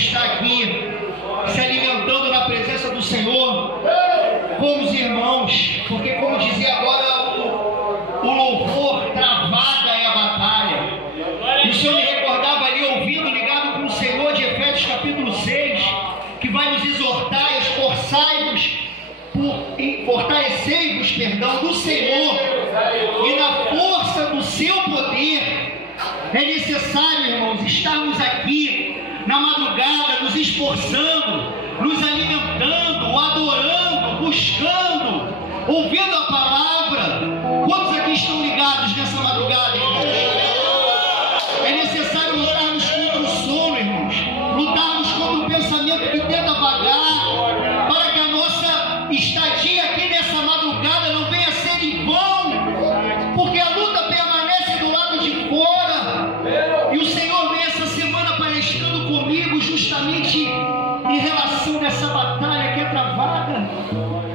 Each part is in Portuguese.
estar aqui se alimentando na presença do Senhor com os irmãos, porque, como dizia agora o louvor, travada é a batalha. E o Senhor me recordava ali, ouvindo, ligado com o Senhor, de Efésios capítulo 6, que vai nos exortar: fortalecei-vos, no Senhor e na força do seu poder. É necessário, irmãos, estarmos aqui na madrugada, nos esforçando, nos alimentando, adorando, buscando, ouvindo a palavra. Quantos aqui estão ligados nessa madrugada, irmãos? É necessário lutarmos contra o sono, irmãos, lutarmos contra o pensamento que tenta vagar, para que a nossa estadia aqui nessa madrugada não venha a ser em vão, porque a luta permanece do lado de fora. E o Senhor vem essa semana palestrando comigo justamente em relação a essa batalha que é travada.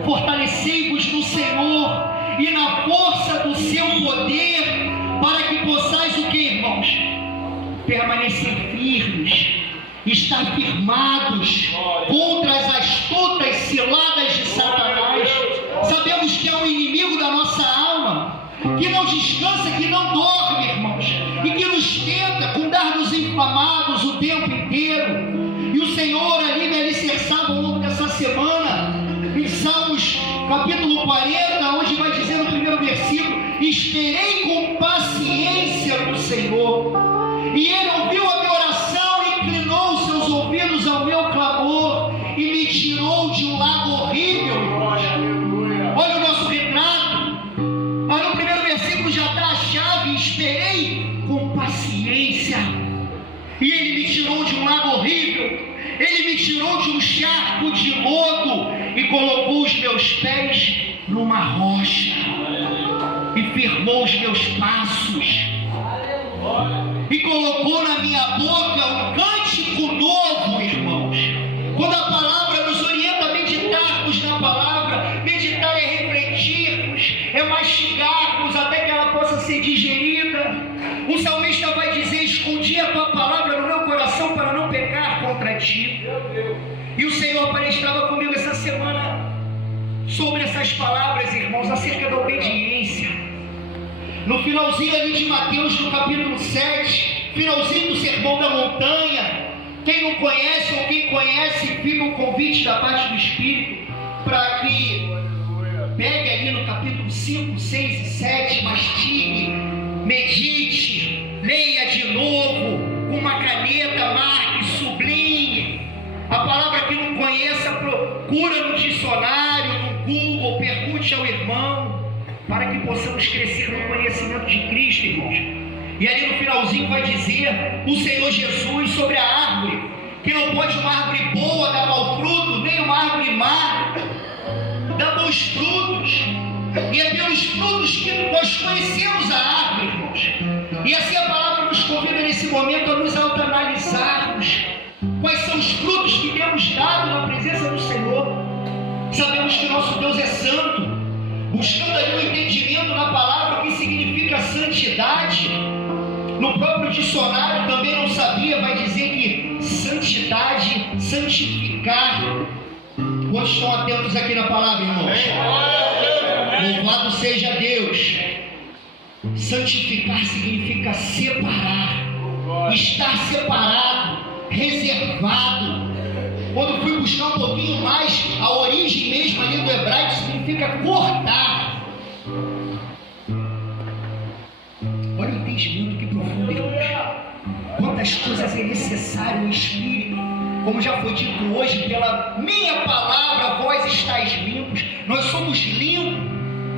Fortalecei-vos no Senhor e na força do seu poder, para que possais o que, irmãos? Permanecer firmes, estar firmados contra as astutas ciladas de Satanás. Sabemos que é um inimigo da nossa alma, que não descansa, que não dorme, irmãos, e que nos tenta com dardos inflamados o tempo inteiro. E o Senhor ali me alicerçava ao longo dessa semana em Salmos capítulo 40, onde vai dizer no primeiro versículo: esperei com paciência no Senhor, e Ele ouviu a minha oração e inclinou os seus ouvidos ao meu clamor e me tirou de um lago horrível. Olha o nosso retrato. Olha, no primeiro versículo já está a chave: esperei com paciência, e Ele me tirou de um lago horrível. Ele me tirou de um charco de lodo e colocou os meus pés numa rocha e firmou os meus passos e colocou na minha boca um cântico novo, irmãos. Quando a palavra nos orienta a meditarmos na palavra, meditar é refletirmos, é mastigarmos até que ela possa ser digerida. O salmista vai dizer: escondi a tua palavra no meu coração para não pecar contra ti. E o Senhor palestrava comigo essa semana sobre essas palavras, irmãos, acerca da obediência. No finalzinho ali de Mateus, no capítulo 7, finalzinho do Sermão da Montanha. Quem não conhece ou quem conhece, fica o convite da parte do Espírito para que pegue ali no capítulo 5, 6 e 7, mastigue, medite, leia de novo, com uma caneta, marque, sublinhe. A palavra que não conheça, procura no dicionário, no Google, pergunte ao irmão, para que possamos crescer no conhecimento de Cristo, irmãos. E ali no finalzinho vai dizer o Senhor Jesus sobre a árvore, que não pode uma árvore boa dar mau fruto, nem uma árvore má dar bons frutos. E é pelos frutos que nós conhecemos a árvore, irmãos. E assim a palavra nos convida nesse momento a nos autoanalisarmos. Quais são os frutos que temos dado na presença do Senhor? Sabemos que nosso Deus é santo. Buscando ali o entendimento na palavra, o que significa santidade. No próprio dicionário também não sabia, vai dizer que santidade, santificar. Quantos estão atentos aqui na palavra, irmãos? Louvado seja Deus. Santificar significa separar, estar separado, reservado. Quando fui buscar um pouquinho mais, a origem mesmo ali do hebraico significa cortar. Olha o entendimento que profundo, irmãos. Quantas coisas é necessário o Espírito. Como já foi dito hoje, pela minha palavra vós estáis limpos. Nós somos limpos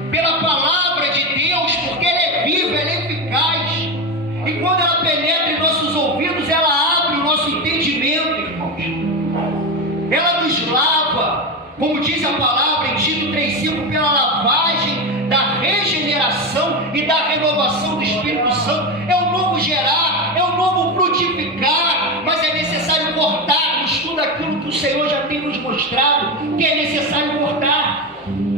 pela palavra de Deus, porque ela é viva, ela é eficaz. E quando ela penetra em nossos ouvidos, ela abre o nosso entendimento, irmãos. Ela nos lava, como diz a palavra em Tito 3,5, pela lavagem da regeneração e da renovação do Espírito Santo. É o novo gerar, é o novo frutificar, mas é necessário cortarmos tudo aquilo que o Senhor já tem nos mostrado, que é necessário cortar.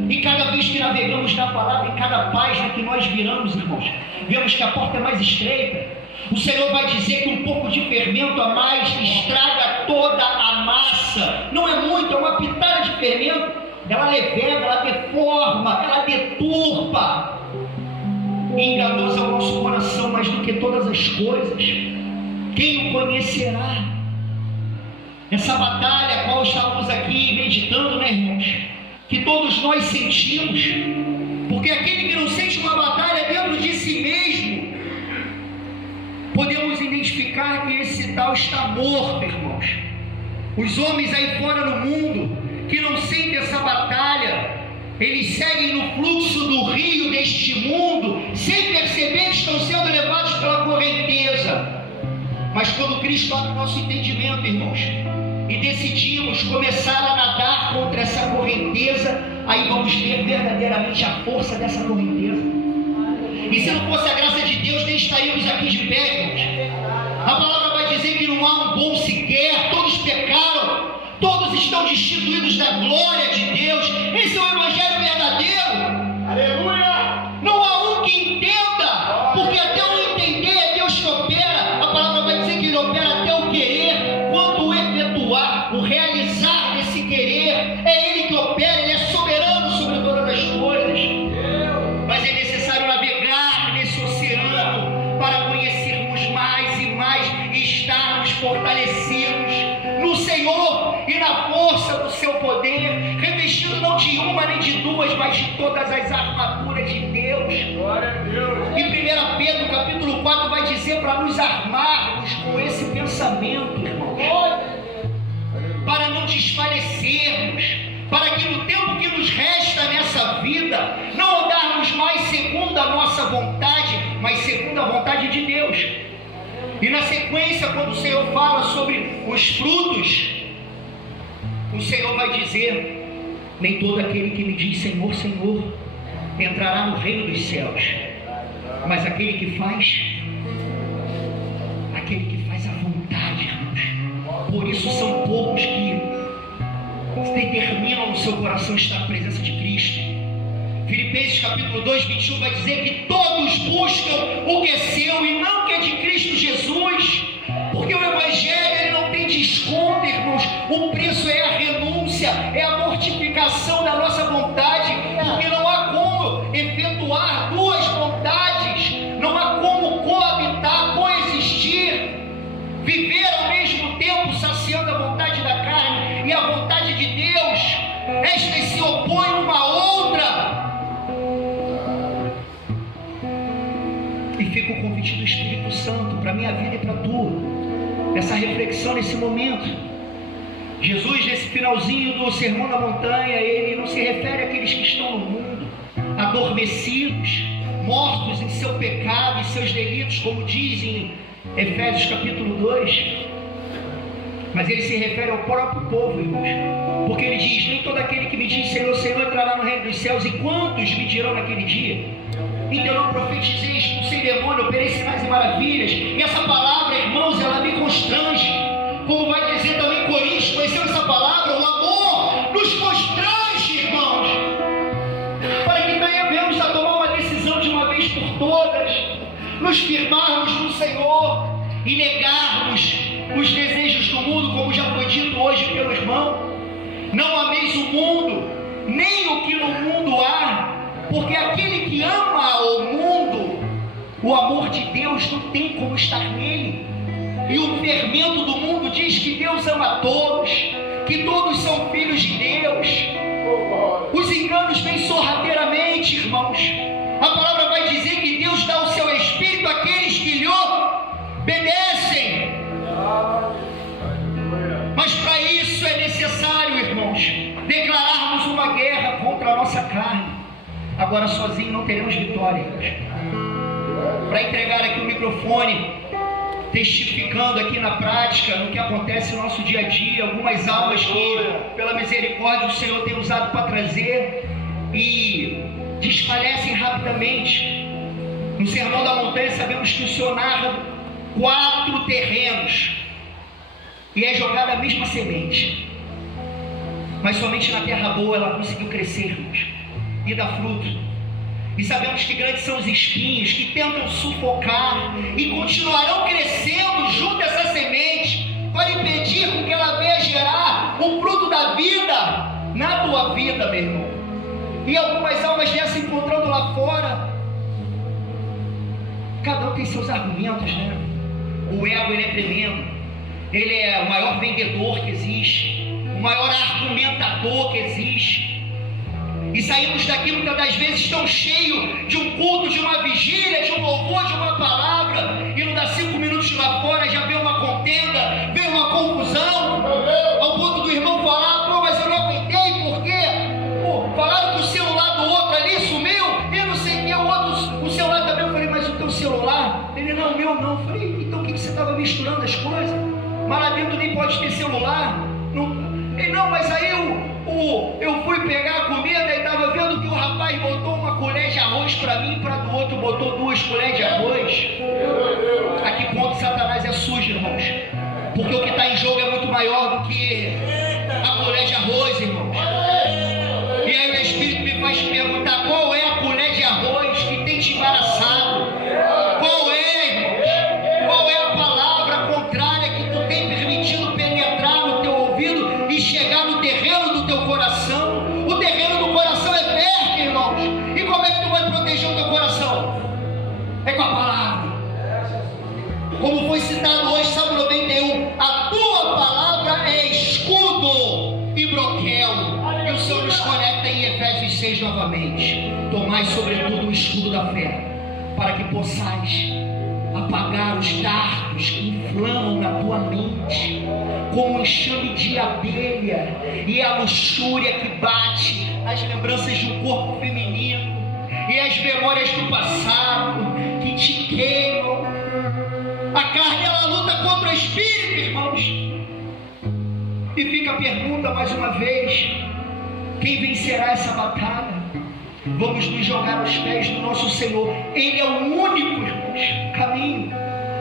E cada vez que navegamos vemos na palavra, em cada página que nós viramos, irmãos, vemos que a porta é mais estreita. O Senhor vai dizer que um pouco de fermento a mais estraga toda a massa. Não é muito, é uma pitada de fermento. Ela leveda, ela deforma, ela deturpa. Enganoso é o nosso coração mais do que todas as coisas. Quem o conhecerá? Essa batalha a qual estamos aqui meditando, né, irmãos? Que todos nós sentimos. Porque aquele que não sente uma batalha dentro de si mesmo, podemos identificar que esse tal está morto, irmãos. Os homens aí fora no mundo que não sentem essa batalha, eles seguem no fluxo do rio deste mundo, sem perceber que estão sendo levados pela correnteza. Mas quando Cristo abre o nosso entendimento, irmãos, e decidimos começar a nadar contra essa correnteza, aí vamos ver verdadeiramente a força dessa correnteza. E se não fosse a graça de Deus, nem estaríamos aqui de pé, irmãos. A palavra vai dizer que não há um bom sequer, todos pecaram, todos estão destituídos da glória de Deus. Esse é o evangelho verdadeiro. Aleluia! Não há um que entenda, porque até o entender é Deus que opera. A palavra vai dizer que Ele opera até o querer, quanto o efetuar, o realizar desse querer. É Ele que opera, Ele é soberano sobre todas as coisas. Mas é necessário navegar nesse oceano para conhecermos mais e mais e estarmos fortalecidos no Senhor e na força do seu poder, revestido não de uma nem de duas, mas de todas as armaduras de Deus. Glória a Deus. E 1 Pedro capítulo 4 vai dizer para nos armarmos com esse pensamento, irmãos, para não desfalecermos, para que no tempo que nos resta nessa vida, não andarmos mais segundo a nossa vontade, mas segundo a vontade de Deus. E na sequência, quando o Senhor fala sobre os frutos, o Senhor vai dizer: nem todo aquele que me diz Senhor, Senhor, entrará no reino dos céus, mas aquele que faz a vontade, irmãos. Por isso são poucos que determinam no seu coração estar na presença de Cristo. Filipenses capítulo 2, 21 vai dizer que todos buscam o que é seu e não o que é de Cristo Jesus, porque o evangelho ele não tem desconto, irmãos. O preço é a renúncia, é a mortificação da nossa vontade, porque não há como efetuar duas vontades, não há como coabitar, coexistir, viver ao mesmo tempo saciando a vontade da carne e a vontade de Deus. Estas se opõem uma à outra. E fica o convite do Espírito Santo para a minha vida e para a tua, essa reflexão nesse momento. Jesus, nesse finalzinho do Sermão da Montanha, ele não se refere àqueles que estão no mundo, adormecidos, mortos em seu pecado e seus delitos, como diz em Efésios capítulo 2, mas ele se refere ao próprio povo, irmãos, porque ele diz: nem todo aquele que me diz Senhor, Senhor entrará no reino dos céus. E quantos me dirão naquele dia? Então eu não profetizei, expulsei demônio, operei sinais e maravilhas. E essa palavra, irmãos, ela me constrange, como vai dizer também Coríntios. Conheceu essa palavra? O amor nos constrange, irmãos, para que venhamos a tomar uma decisão de uma vez por todas, nos firmarmos no Senhor e negarmos os desejos do mundo, como já foi dito hoje pelo irmão. Não ameis o mundo, nem o que no mundo há, porque aquele que ama o mundo, o amor de Deus não tem como estar nele. E o fermento do mundo diz que Deus ama todos, que todos são filhos de Deus. Os enganos vêm sorrateiramente, irmãos. A palavra vai dizer que Deus dá o seu Espírito àqueles que lhe obedecem. Mas para isso é necessário, irmãos, declararmos uma guerra contra a nossa carne. Agora sozinho não teremos vitória, irmãos. Para entregar aqui o microfone, testificando aqui na prática, no que acontece no nosso dia a dia, algumas almas que, pela misericórdia, o Senhor tem usado para trazer e desfalecem rapidamente. No Sermão da Montanha sabemos que o Senhor narra 4 terrenos e é jogada a mesma semente, mas somente na terra boa ela conseguiu crescer, irmãos, e dar fruto. E sabemos que grandes são os espinhos que tentam sufocar e continuarão crescendo junto a essa semente para impedir que ela venha gerar o fruto da vida na tua vida, meu irmão. E algumas almas já se encontrando lá fora. Cada um tem seus argumentos, né? O ego, ele é tremendo. Ele é o maior vendedor que existe, o maior argumentador que existe. E saímos daqui muitas das vezes tão cheio de um culto, de uma vigília, de um louvor, de uma palavra, e não dá 5 minutos lá fora, já vem uma contenda, vem uma confusão, ao ponto do irmão falar: pô, mas eu não aguentei, porque falaram que o celular do outro ali sumiu, e não sei o que, o outro, o celular também. Eu falei: mas o teu celular? Ele: não, meu não. Eu falei: então o que você estava misturando as coisas? Mas lá dentro nem pode ter celular. Ele: não, mas aí eu fui pegar a comida e estava vendo que o rapaz botou uma colher de arroz para mim e para do outro botou 2 colheres de arroz. A que ponto Satanás é sujo, irmãos? Porque o que está em jogo é muito maior do que a colher de arroz, irmãos. E aí o Espírito me faz perguntar: qual é a colher de arroz que tem te embaraçado? Qual é, irmãos? Qual é a palavra contrária que tu tem permitido penetrar no teu ouvido e chegar no terreno do teu coração? O terreno do coração é fértil, irmãos. E como é que tu vai proteger o teu coração? É com a palavra. Como foi citado hoje, Salmo 91, a tua palavra é escudo e broquel. E o Senhor nos conecta em Efésios 6 novamente: tomai sobretudo o escudo da fé, para que possais apagar os dardos que inflamam na tua mente, como um enxame de abelha, e a luxúria que bate nas lembranças de um corpo feminino, e as memórias do passado que te queimam. A carne, ela luta contra o espírito, irmãos. E fica a pergunta mais uma vez: quem vencerá essa batalha? Vamos nos jogar aos pés do nosso Senhor. Ele é o único, irmãos, caminho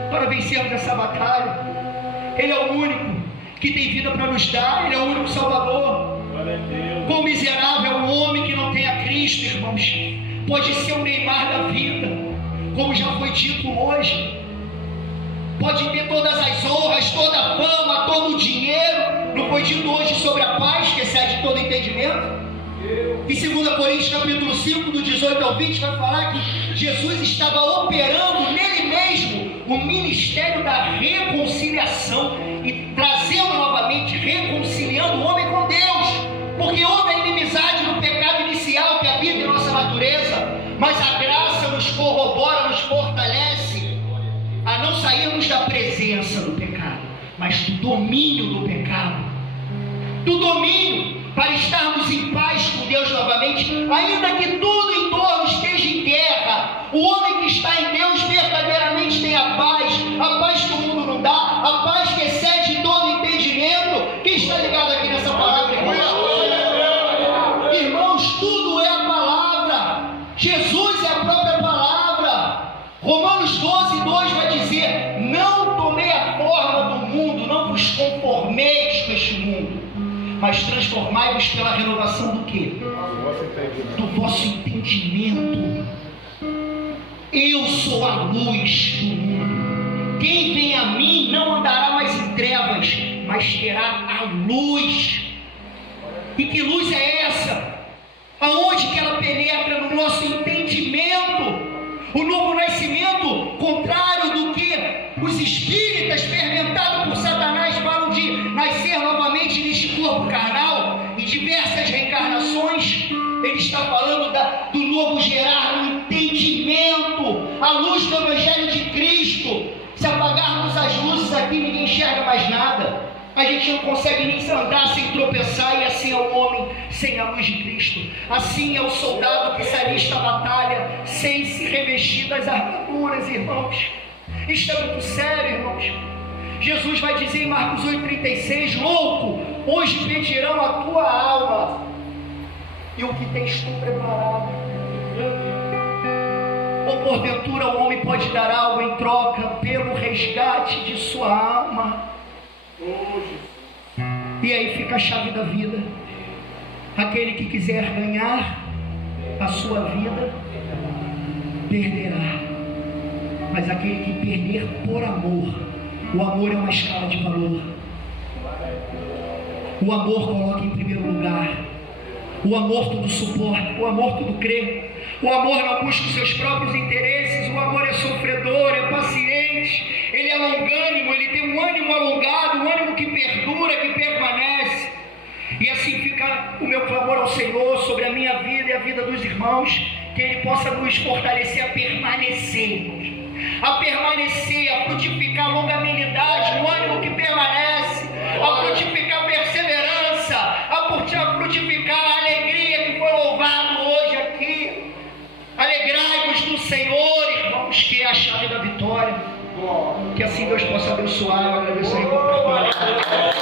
para vencermos essa batalha. Ele é o único que tem vida para nos dar. Ele é o único Salvador. Quão miserável é o homem que não tem a Cristo, irmãos. Pode ser o Neymar da vida, como já foi dito hoje. Pode ter todas as honras, toda a fama, todo o dinheiro. Não foi dito hoje sobre a paz, que excede todo entendimento? Em 2 Coríntios capítulo 5, do 18 ao 20, vai falar que Jesus estava operando nele mesmo o ministério da reconciliação e trazendo novamente, reconciliando o homem com Deus. Porque houve a inimizade no pecado inicial que habita em nossa natureza, mas a graça nos corrobora, nos fortalece a não sairmos da presença do pecado, mas do domínio do pecado, do domínio, para estarmos em paz com Deus novamente, ainda que tudo em torno esteja em guerra. O homem que está em Deus verdadeiramente tem a paz que o mundo não dá, a paz que excede todo entendimento. Quem está ligado aqui nessa palavra, irmãos? Irmãos, tudo é a palavra. Jesus é a própria palavra. Romanos 12, 2 vai dizer: não tomei a forma do mundo, não vos conformeis com este mundo, mas transformai-vos pela renovação do quê? Do vosso entendimento. Eu sou a luz do mundo. Quem vem a mim não andará mais em trevas, mas terá a luz. E que luz é essa? Aonde que ela penetra? No nosso entendimento. O novo nascimento, contrário do que os espíritas fermentados por Satanás falam de nascer novamente neste corpo carnal, em diversas reencarnações, ele está falando do novo gerar no entendimento, a luz do Evangelho de Cristo. Se apagarmos as luzes aqui, ninguém enxerga mais nada. A gente não consegue nem andar sem tropeçar, e assim é o homem sem a luz de Cristo. Assim é o soldado que se alista à batalha sem se revestir das armaduras, irmãos. Isso é muito sério, irmãos. Jesus vai dizer em Marcos 8,36: louco, hoje pedirão a tua alma, e o que tens tu preparado? Ou porventura o homem pode dar algo em troca pelo resgate de sua alma? E aí fica a chave da vida. Aquele que quiser ganhar a sua vida, perderá. Mas aquele que perder por amor, o amor é uma escala de valor. O amor coloca em primeiro lugar. O amor tudo suporta, o amor tudo crê. O amor não busca os seus próprios interesses. O amor é sofredor, é paciente, ele é longânimo, ele tem um ânimo alongado, um ânimo que perdura, que permanece. E assim fica o meu clamor ao Senhor sobre a minha vida e a vida dos irmãos, que Ele possa nos fortalecer a permanecer, a frutificar a longanimidade, o ânimo que permanece, a frutificar a perseverança, a frutificar a alegria que foi louvado hoje aqui. Alegrai-vos no Senhor, irmãos, que é a chave da vitória. Que assim Deus possa abençoar. Eu agradeço.